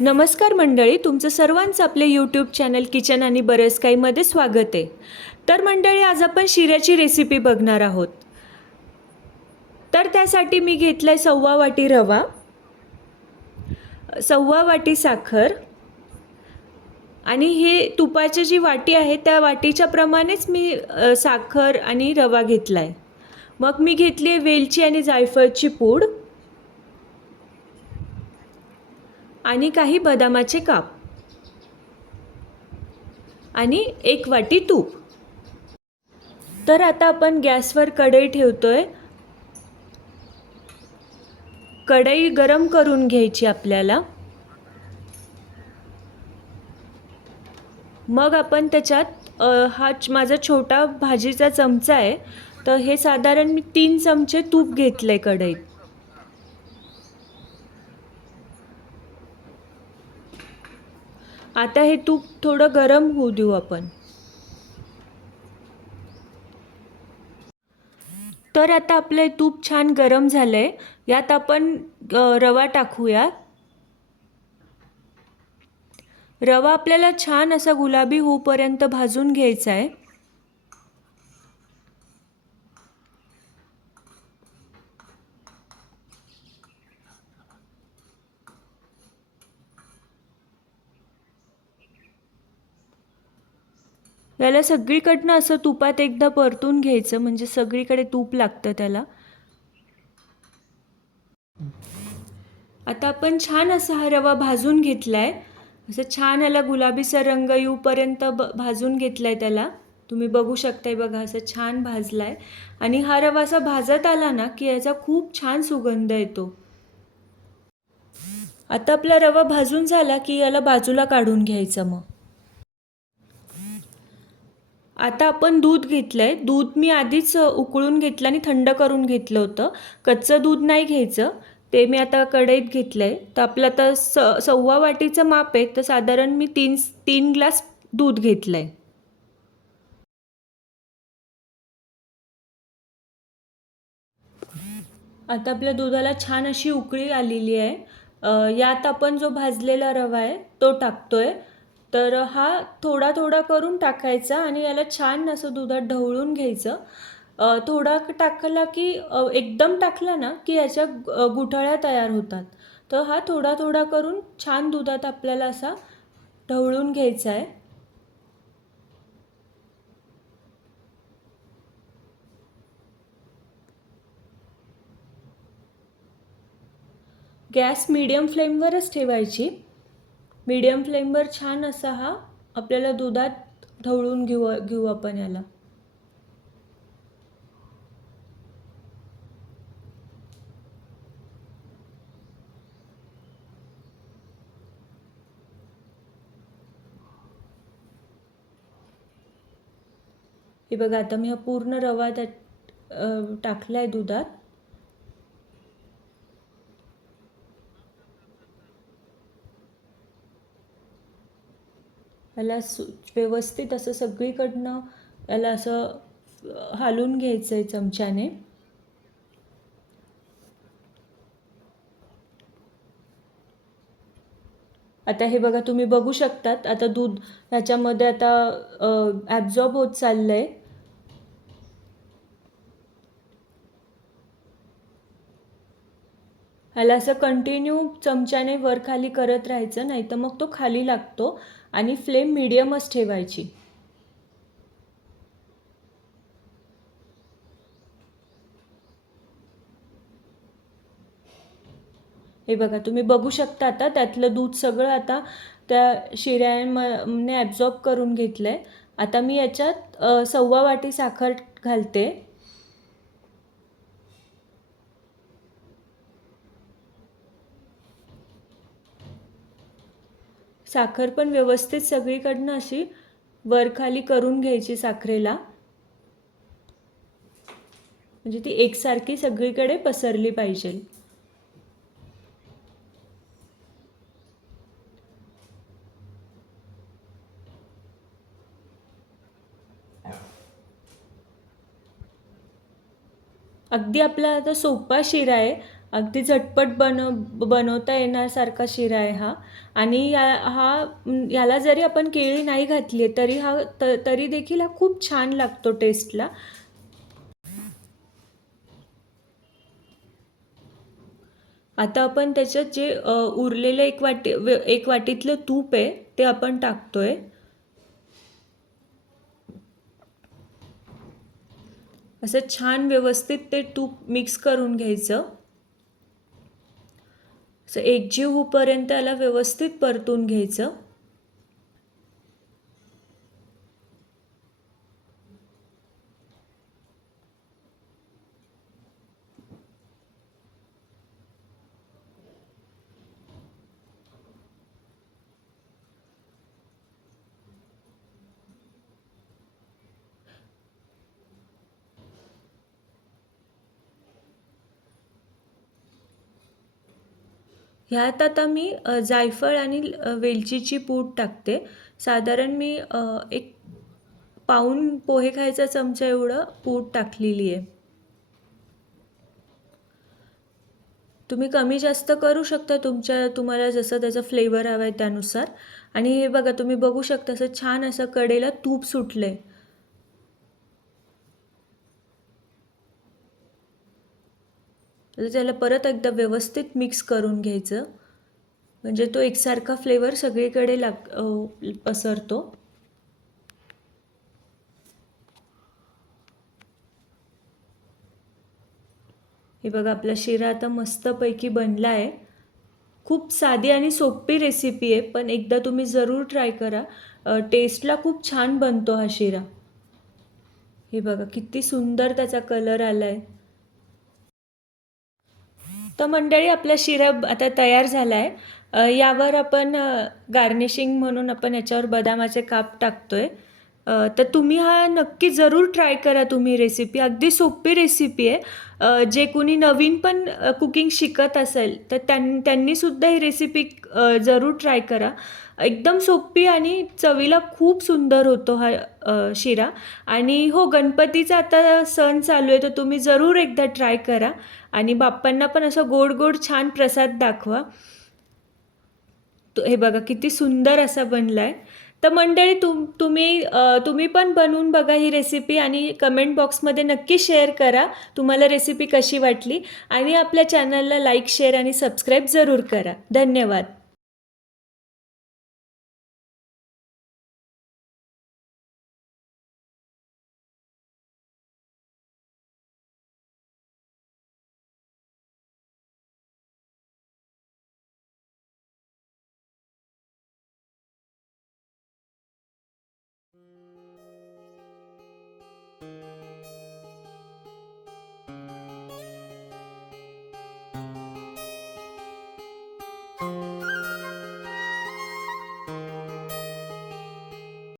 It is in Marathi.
नमस्कार मंडळी तुमचं सर्वांचं आपले यूट्यूब चॅनल किचन आणि बरेच काहीमध्ये स्वागत आहे. तर मंडळी आज आपण शिऱ्याची रेसिपी बघणार आहोत. तर त्यासाठी मी घेतलं आहे सव्वा वाटी रवा सव्वा वाटी साखर आणि हे तुपाची जी वाटी आहे त्या वाटीच्या प्रमाणेच मी साखर आणि रवा घेतला आहे मग मी घेतली आहे वेलची आणि जायफळची पूड. आणि काही बदामाचे काप. आणि एक वाटी तूप. तर आता आपण गॅसवर कढई ठेवतो आहे कढई गरम करून घ्यायची आपल्याला. मग आपण त्याच्यात हा माझा छोटा भाजीचा चमचा आहे. तर हे साधारण मी तीन चमचे तूप घेतलंय कढईत. आता हे तूप थोडं गरम होऊ देऊ आपण. तर आता आपलं तूप छान गरम झालंय. यात आपण रवा टाकूया. रवा आपल्याला छान असा गुलाबी होऊपर्यंत भाजून घ्यायचा आहे. याला सगळीकडनं असं तुपात एकदा परतून घ्यायचं म्हणजे सगळीकडे तूप लागतं त्याला. आता आपण छान असा हा रवा भाजून घेतलाय. असं छान याला गुलाबीचा रंग येऊपर्यंत ब भाजून घेतलाय त्याला. तुम्ही बघू शकताय बघा असं छान भाजलाय. आणि हा रवा असा भाजत आला ना की याचा खूप छान सुगंध येतो. आता आपला रवा भाजून झाला की याला बाजूला काढून घ्यायचं मग. आता आपण दूध घेतलं आहे दूध मी आधीच उकळून घेतलं आणि थंड करून घेतलं होतं. कच्चं दूध नाही घ्यायचं. ते मी आता कढईत घेतलं आहे तर आपलं आता स सव्वा वाटीचं माप आहे. तर साधारण मी तीन तीन ग्लास दूध घेतलं आहे आता आपल्या दुधाला छान अशी उकळी आलेली आहे. यात आपण जो भाजलेला रवा आहे तो टाकतोय. तर हा थोडा थोडा करून टाकायचा आणि याला छान असं दुधात ढवळून घ्यायचं. थोडा टाकला की एकदम टाकला ना की याच्या गुठळ्या तयार होतात. तर हा थोडा थोडा करून छान दुधात आपल्याला असा ढवळून घ्यायचा आहे. गॅस मीडियम फ्लेमवरच ठेवायची. मीडियम फ्लेमवर छान असा हा. आपल्याला दुधात ढवळून घेऊ घेऊ आपण याला. हे बघा आता मी हा पूर्ण रवा त्यात टाकला टाकलाय दुधात. याला सु व्यवस्थित असं सगळीकडनं याला असं हालून घ्यायचं आहे चमच्याने. आता हे बघा तुम्ही बघू शकतात. आता दूध ह्याच्यामध्ये आता ॲब्झॉर्ब होत चाललं आहे ह्याला असं कंटिन्यू चमच्याने वर खाली करत राहायचं नाही तर मग तो खाली लागतो. आणि फ्लेम मिडियमच ठेवायची. हे बघा तुम्ही बघू शकता आता त्यातलं दूध सगळं आता त्या शिऱ्यांमने ॲब्झॉर्ब करून घेतलं आहे आता मी याच्यात सव्वा वाटी साखर घालते. साखर पण व्यवस्थित सगळीकडनं अशी वरखाली करून घ्यायची साखरेला. म्हणजे ती एकसारखी सगळीकडे पसरली पाहिजे. अगदी आपला आता सोपा शिरा आहे. अगदी झटपट बनव बनवता येण्यासारखा शिरा आहे हा. आणि या हा याला जरी आपण केळी नाही घातली आहे तरी हा त तरी देखील हा खूप छान लागतो टेस्टला आता आपण त्याच्यात जे उरलेलं एक वाटी एक वाटीतलं तूप आहे ते आपण टाकतोय. असं छान व्यवस्थित ते तूप मिक्स करून घ्यायचं. एक एकजीव होऊपर्यंत याला व्यवस्थित परतून घ्यायचं. ह्यात आता मी जायफळ आणि वेलचीची पूड टाकते. साधारण मी एक पाऊन पोहे खायचा चमचा एवढं पूड टाकलेली आहे. तुम्ही कमी जास्त करू शकता तुमच्या तुम्हाला जसं त्याचा फ्लेवर हवा आहे त्यानुसार. आणि हे बघा तुम्ही बघू शकता असं छान असं कडेला तूप सुटलं आहे तर त्याला परत एकदा व्यवस्थित मिक्स करून घ्यायचं. म्हणजे तो एकसारखा फ्लेवर सगळीकडे लाग पसरतो. हे बघा आपला शिरा आता मस्तपैकी बनला आहे खूप साधी आणि सोपी रेसिपी आहे पण एकदा तुम्ही जरूर ट्राय करा. टेस्टला खूप छान बनतो हा शिरा. हे बघा किती सुंदर त्याचा कलर आला आहे तर मंडळी आपला शिरप आता तयार झाला आहे यावर आपण गार्निशिंग म्हणून आपण याच्यावर बदामाचे काप टाकतोय. आहे तर तुम्ही हा नक्की जरूर ट्राय करा तुम्ही रेसिपी अगदी सोपी रेसिपी आहे. जे कुणी नवीन पण कुकिंग शिकत असेल तर त्यां त्यांनीसुद्धा ही रेसिपी जरूर ट्राय करा. एकदम सोपी आणि चवीला खूप सुंदर होतो हा शिरा. आणि हो गणपतीचा आता सण चालू आहे तर तुम्ही जरूर एकदा ट्राय करा. आणि बाप्पांना पण असं गोड गोड छान प्रसाद दाखवा. तो हे बघा किती सुंदर असा बनला आहे तर मंडळी तुम तुम्ही तुम्ही पण बनवून बघा ही रेसिपी आणि कमेंट बॉक्समध्ये नक्की शेअर करा तुम्हाला रेसिपी कशी वाटली. आणि आपल्या चॅनलला लाईक शेअर आणि सबस्क्राईब जरूर करा. धन्यवाद.